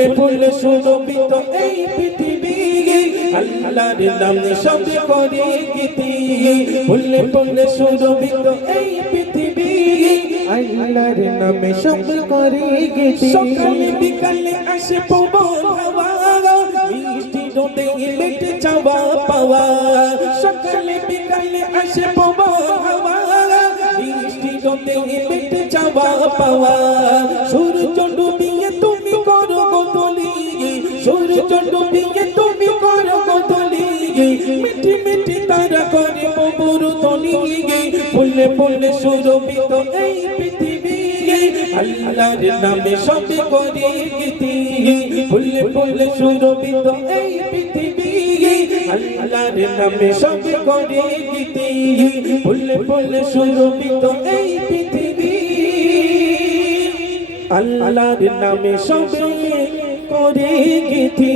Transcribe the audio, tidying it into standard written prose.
ফুলে ফুলে সুরভিত এই পৃথিবী আল্লাহর নামে সব করে গীতি ফুলে ফুলে সুরভিত এই পৃথিবী আল্লাহর নামে সব করে গীতি সকালে বিকালে আসে পবন হাওয়া মিষ্টি রোদে মেটে চাওয়া পাওয়া সকালে বিকালে আসে পবন হাওয়া মিষ্টি রোদে মেটে চাওয়া পাওয়া সূর্য ডুবিয়ে তুমি করো গোধূলি সূর্য ডুবিয়ে তুমি করো গোধূলি মিঠি মিঠি তারা করে ববুর তলি ফুলে ফুলে সুরভিত এই পৃথিবী আল্লাহর নামে সব করে গীতি ফুলে ফুলে সুরভিত এই পৃথিবী আল্লাহর নামে সব করে গীতি ফুলে ফুলে সুরভিত এই পৃথিবী আল্লাহর নামে সব করে গীতি।